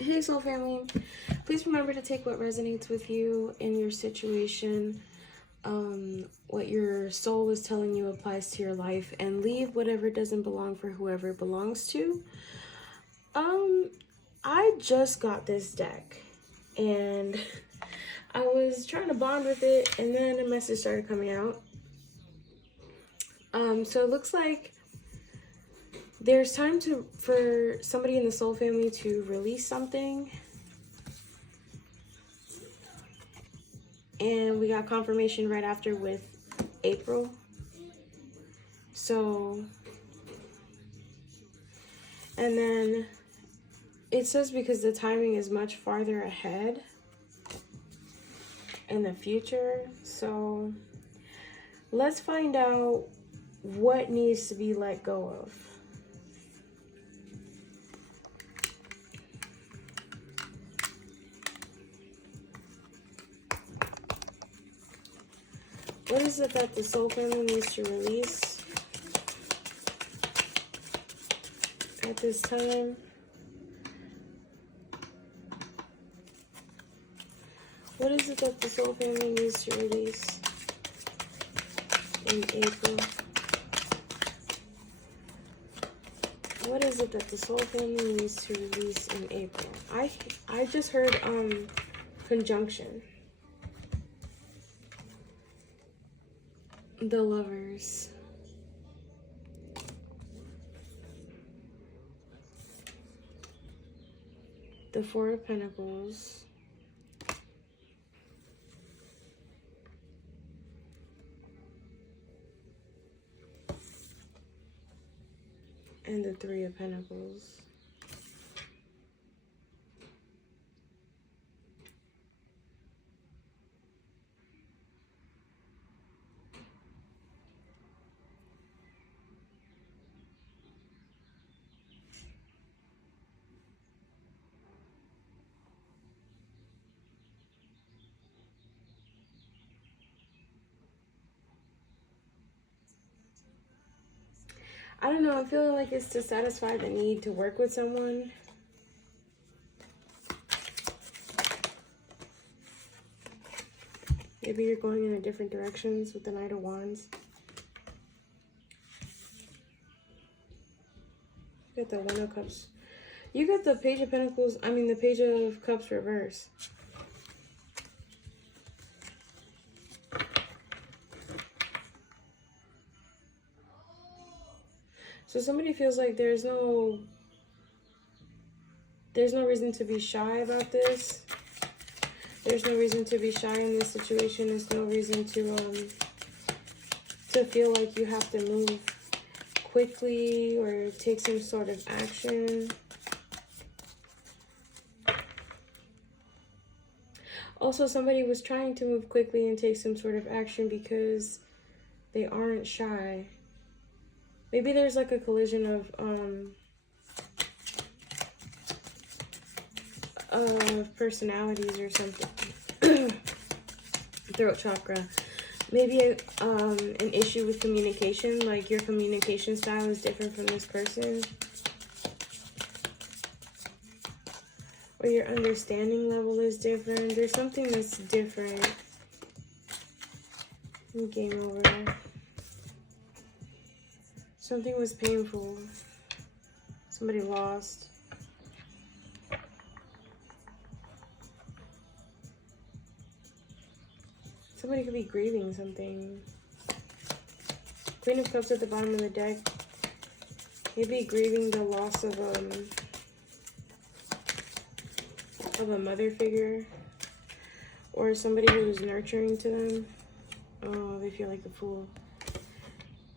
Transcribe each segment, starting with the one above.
Hey soul family, please remember to take what resonates with you in your situation. What your soul is telling you applies to your life, and leave whatever doesn't belong for whoever it belongs to. I just got this deck and I was trying to bond with it, and then a message started coming out. So it looks like there's time for somebody in the soul family to release something. And we got confirmation right after with April. So, and then it says because the timing is much farther ahead in the future. So let's find out what needs to be let go of. What is it that the soul family needs to release at this time? What is it that the soul family needs to release in April? What is it that the soul family needs to release in April? I just heard conjunction. The Lovers. The Four of Pentacles. And the Three of Pentacles. I don't know, I'm feeling like it's to satisfy the need to work with someone. Maybe you're going in a different directions with the Knight of Wands. You got the One of Cups. You got the Page of Pentacles, the Page of Cups reverse. So somebody feels like there's no reason to be shy about this. There's no reason to be shy in this situation. There's no reason to feel like you have to move quickly or take some sort of action. Also, somebody was trying to move quickly and take some sort of action because they aren't shy. Maybe there's like a collision of personalities or something. Throat chakra. Maybe an issue with communication, like your communication style is different from this person. Or your understanding level is different. There's something that's different. Game over. Something was painful. Somebody lost. Somebody could be grieving something. Queen of Cups at the bottom of the deck. Maybe grieving the loss of a mother figure. Or somebody who was nurturing to them. Oh, they feel like a fool.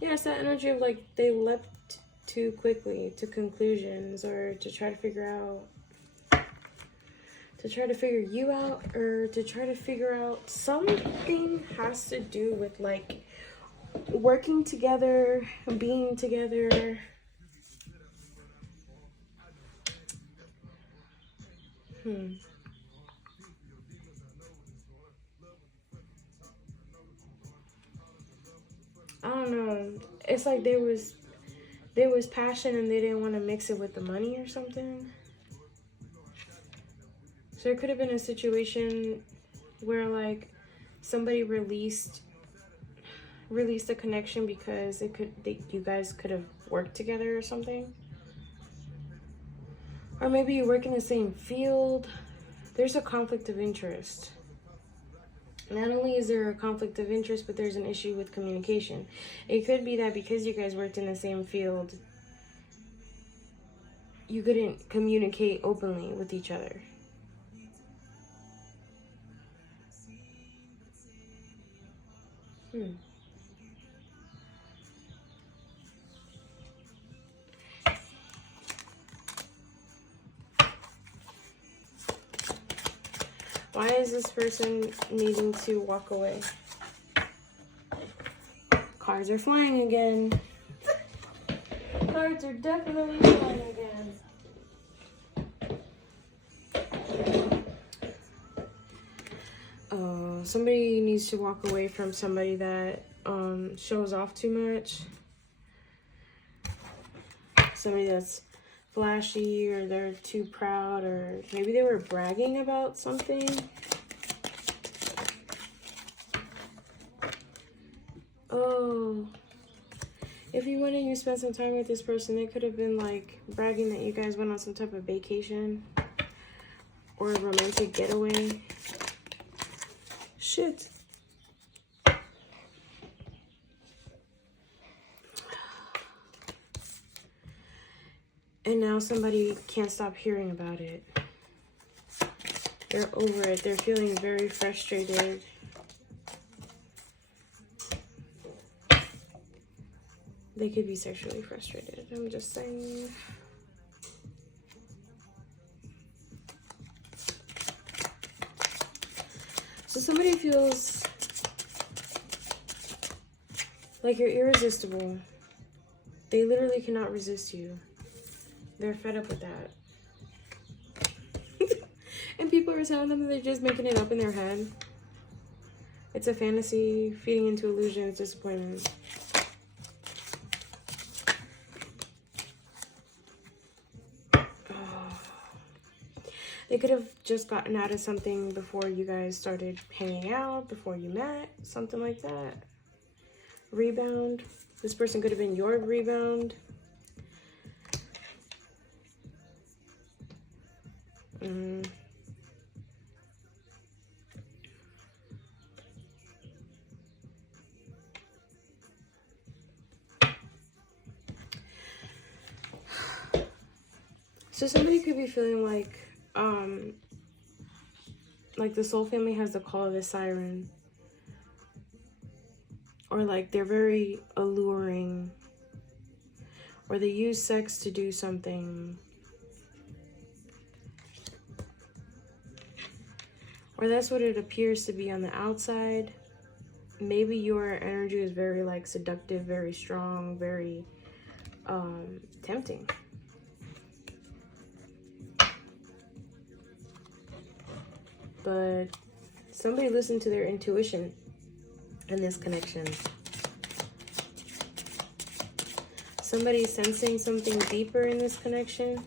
Yeah, it's that energy of like they leapt too quickly to conclusions or to try to figure out, you out, or to try to figure out something has to do with like working together, being together. I don't know. It's like there was passion and they didn't want to mix it with the money or something. So it could have been a situation where like somebody released a connection because you guys could have worked together or something. Or maybe you work in the same field. There's a conflict of interest. Not only is there a conflict of interest, but there's an issue with communication. It could be that because you guys worked in the same field, you couldn't communicate openly with each other. Why is this person needing to walk away? Cards are flying again. Cards are definitely flying again. Oh, somebody needs to walk away from somebody that shows off too much. Somebody that's flashy, or they're too proud, or maybe they were bragging about something. Oh, if you went and you spent some time with this person, they could have been like bragging that you guys went on some type of vacation or a romantic getaway. Shit. And now somebody can't stop hearing about it. They're over it. They're feeling very frustrated. They could be sexually frustrated. I'm just saying. So somebody feels like you're irresistible. They literally cannot resist you. They're fed up with that. And people are telling them that they're just making it up in their head. It's a fantasy, feeding into illusions, disappointment. They could have just gotten out of something before you guys started hanging out, before you met, something like that. Rebound. This person could have been your rebound. So somebody could be feeling like the soul family has the call of the siren, or like they're very alluring, or they use sex to do something, or that's what it appears to be on the outside. Maybe your energy is very like seductive, very strong, very tempting. But somebody listened to their intuition in this connection. Somebody's sensing something deeper in this connection.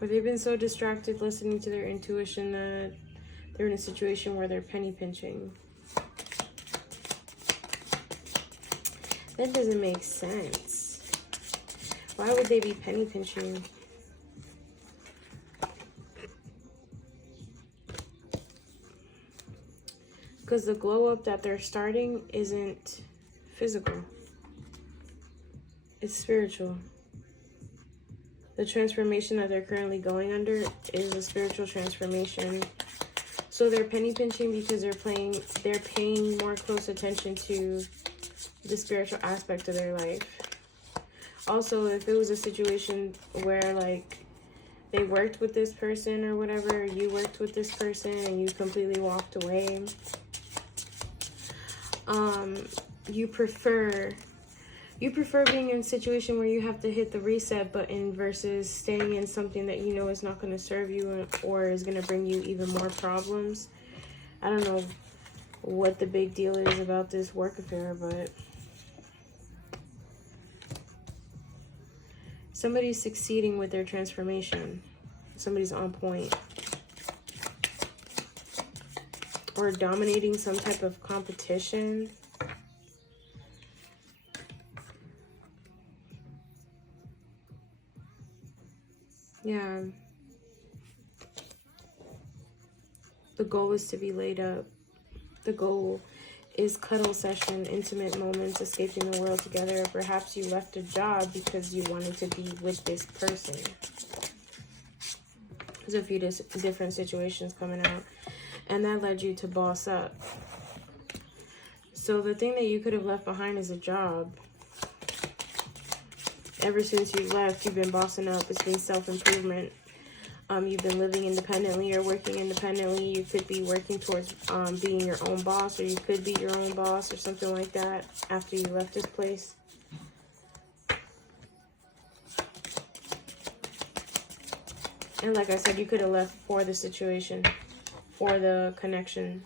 Or they've been so distracted listening to their intuition that they're in a situation where they're penny pinching. That doesn't make sense. Why would they be penny pinching? Because the glow up that they're starting isn't physical. It's spiritual. The transformation that they're currently going under is a spiritual transformation. So they're penny pinching because they're paying more close attention to the spiritual aspect of their life. Also, if it was a situation where like they worked with this person or whatever, you worked with this person and you completely walked away, you prefer being in a situation where you have to hit the reset button versus staying in something that you know is not going to serve you or is going to bring you even more problems. I don't know what the big deal is about this work affair, but Somebody's succeeding with their transformation. Somebody's on point. Or dominating some type of competition. Yeah. The goal is to be laid up. The goal is cuddle session, intimate moments, escaping the world together. Perhaps you left a job because you wanted to be with this person. There's a few different situations coming out. And that led you to boss up. So the thing that you could have left behind is a job. Ever since you left, you've been bossing up. It's been self-improvement. You've been living independently or working independently. You could be working towards being your own boss, or you could be your own boss or something like that after you left this place. And like I said, you could have left for the situation, for the connection,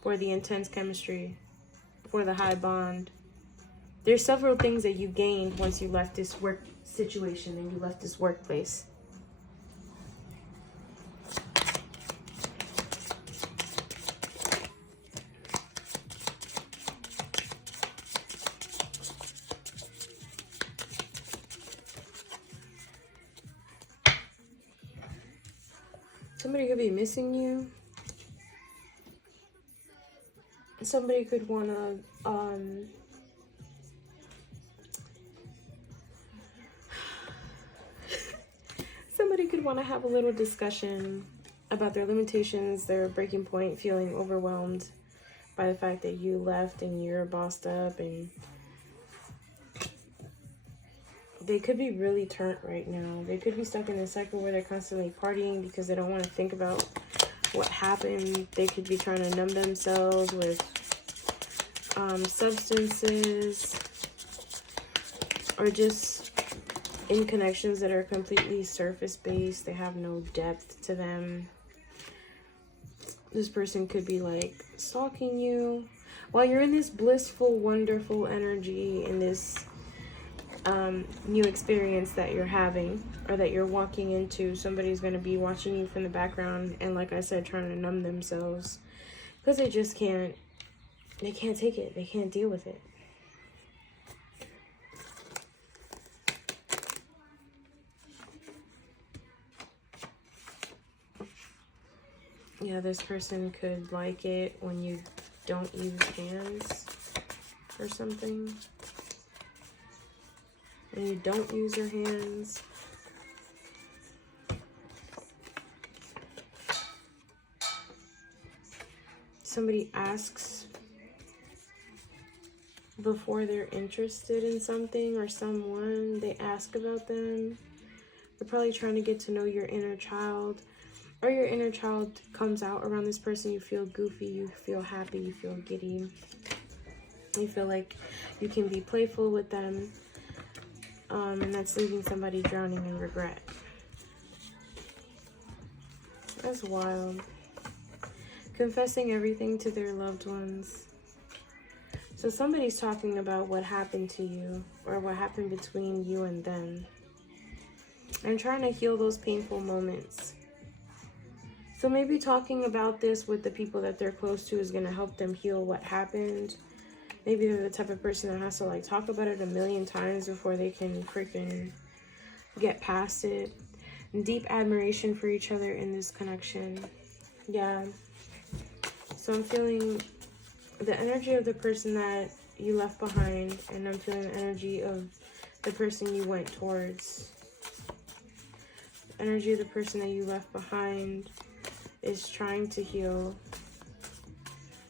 for the intense chemistry, for the high bond. There's several things that you gained once you left this work situation and you left this workplace. Somebody could be missing you. Somebody could want to somebody could want to have a little discussion about their limitations, their breaking point, feeling overwhelmed by the fact that you left and you're bossed up, and they could be really turned right now. They could be stuck in a cycle where they're constantly partying because they don't want to think about what happened. They could be trying to numb themselves with substances, or just in connections that are completely surface-based. They have no depth to them. This person could be like stalking you while you're in this blissful, wonderful energy, in this new experience that you're having or that you're walking into. Somebody's going to be watching you from the background and, like I said, trying to numb themselves because they just can't take it. They can't deal with it. Yeah, this person could like it when you don't use hands or something. When you don't use your hands. Somebody asks before they're interested in something or someone. They ask about them. They're probably trying to get to know your inner child. Or your inner child comes out around this person. You feel goofy, you feel happy, you feel giddy. You feel like you can be playful with them. And that's leaving somebody drowning in regret. That's wild. Confessing everything to their loved ones. So somebody's talking about what happened to you or what happened between you and them. And trying to heal those painful moments. So maybe talking about this with the people that they're close to is going to help them heal what happened. Maybe they're the type of person that has to like talk about it a million times before they can freaking get past it. And deep admiration for each other in this connection. Yeah. So I'm feeling the energy of the person that you left behind, and I'm feeling the energy of the person you went towards. The energy of the person that you left behind is trying to heal,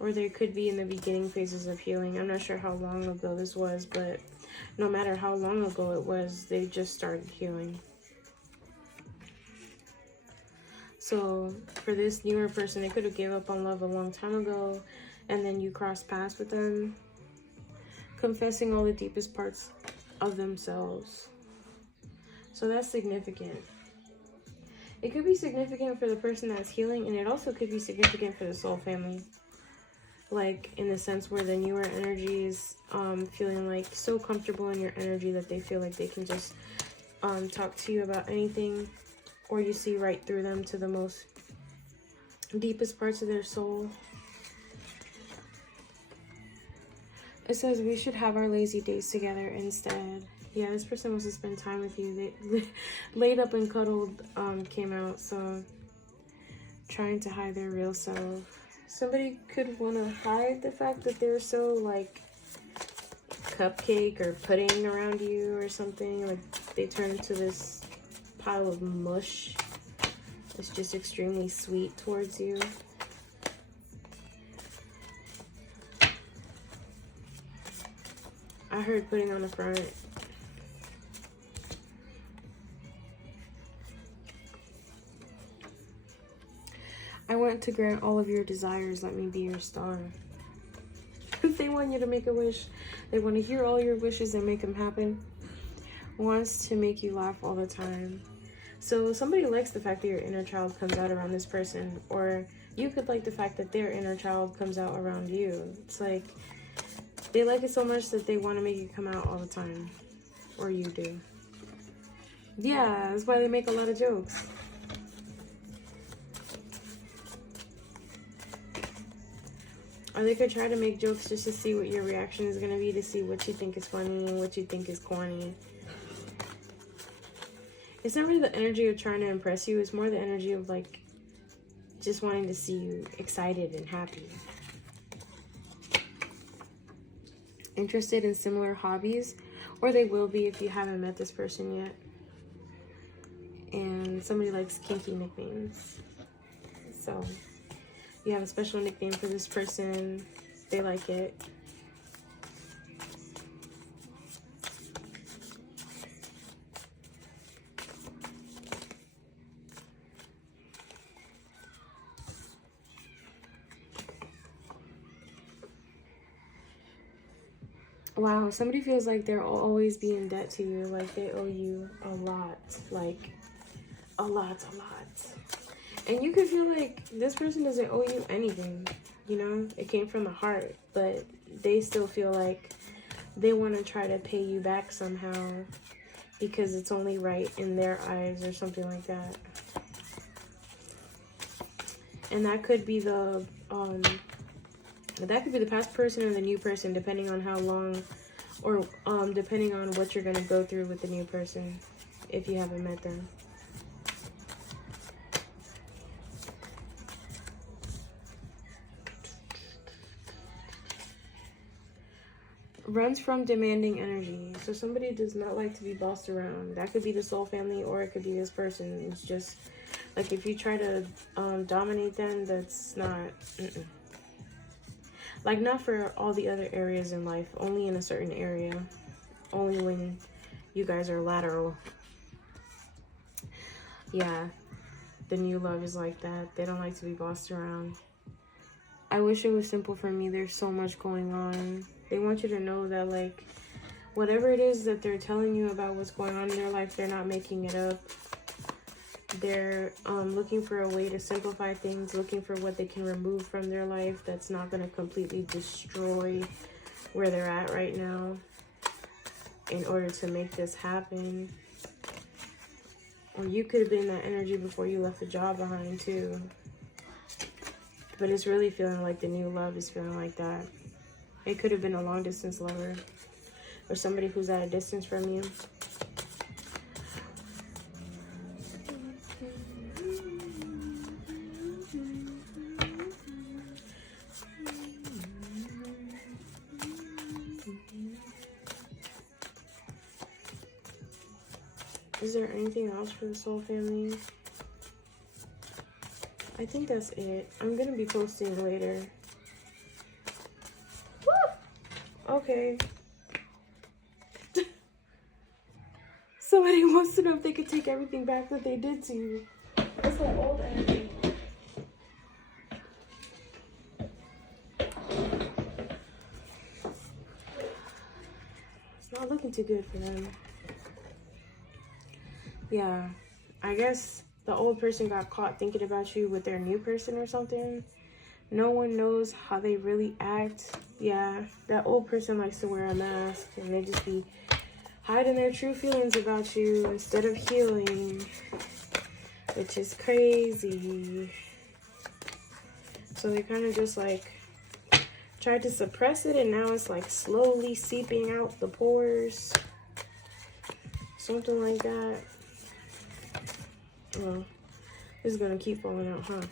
or they could be in the beginning phases of healing. I'm not sure how long ago this was, but no matter how long ago it was, they just started healing. So for this newer person, they could have gave up on love a long time ago, and then you crossed paths with them, confessing all the deepest parts of themselves. So that's significant. It could be significant for the person that's healing, and it also could be significant for the soul family. like in the sense where the newer energy is feeling like so comfortable in your energy that they feel like they can just talk to you about anything, or you see right through them to the most deepest parts of their soul. It says we should have our lazy days together instead. Yeah, this person wants to spend time with you. They laid up and cuddled came out, so trying to hide their real self. Somebody could want to hide the fact that they're so like cupcake or pudding around you or something. Like they turn into this pile of mush. It's just extremely sweet towards you. I heard putting on the front. I want to grant all of your desires. Let me be your star. They want you to make a wish. They want to hear all your wishes and make them happen. Wants to make you laugh all the time. So somebody likes the fact that your inner child comes out around this person, or you could like the fact that their inner child comes out around you. It's like they like it so much that they want to make it come out all the time, or you do. Yeah, that's why they make a lot of jokes. Or they could try to make jokes just to see what your reaction is going to be, to see what you think is funny and what you think is corny. It's not really the energy of trying to impress you. It's more the energy of like just wanting to see you excited and happy. Interested in similar hobbies, or they will be if you haven't met this person yet. And somebody likes kinky nicknames. So you have a special nickname for this person. They like it. Wow, somebody feels like they'll always be in debt to you. Like they owe you a lot. Like a lot. And you could feel like this person doesn't owe you anything. You know, it came from the heart. But they still feel like they want to try to pay you back somehow, because it's only right in their eyes or something like that. And that could be the past person or the new person, depending on how long, or depending on what you're going to go through with the new person if you haven't met them. Runs from demanding energy. So somebody does not like to be bossed around. That could be the soul family, or it could be this person. It's just like if you try to dominate them, that's not like, not for all the other areas in life, only in a certain area, only when you guys are lateral. Yeah, the new love is like that. They don't like to be bossed around. I wish it was simple for me. There's so much going on. They want you to know that, like, whatever it is that they're telling you about what's going on in their life, they're not making it up. They're looking for a way to simplify things, looking for what they can remove from their life that's not going to completely destroy where they're at right now in order to make this happen. Or you could have been that energy before you left the job behind too. But it's really feeling like the new love is feeling like that. It could have been a long distance lover, or somebody who's at a distance from you. Is there anything else for the soul family? I think that's it. I'm gonna be posting later. Woo! Okay. Somebody wants to know if they could take everything back that they did to you. It's like old energy. It's not looking too good for them. Yeah, I guess the old person got caught thinking about you with their new person or something. No one knows how they really act. Yeah, that old person likes to wear a mask and they just be hiding their true feelings about you instead of healing, which is crazy. So they kind of just like tried to suppress it, and now it's like slowly seeping out the pores. Something like that. Well, this is gonna keep falling out, huh?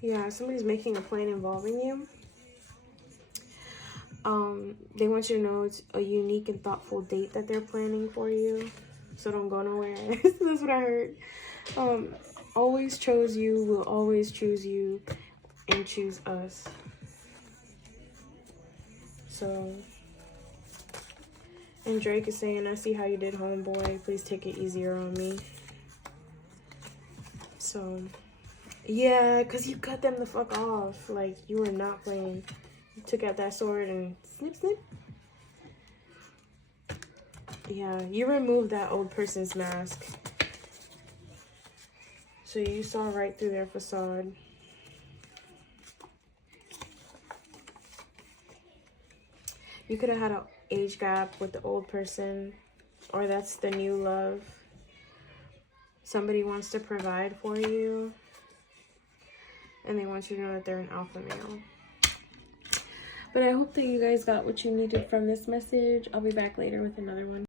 Yeah, somebody's making a plan involving you. They want you to know it's a unique and thoughtful date that they're planning for you. So don't go nowhere. That's what I heard. Always chose you, will always choose you, and choose us. So, and Drake is saying, I see how you did, homeboy. Please take it easier on me. So, yeah, because you cut them the fuck off. Like, you were not playing. You took out that sword and snip, snip. Yeah, you removed that old person's mask. So you saw right through their facade. You could have had an age gap with the old person, or that's the new love. Somebody wants to provide for you, and they want you to know that they're an alpha male. But I hope that you guys got what you needed from this message. I'll be back later with another one.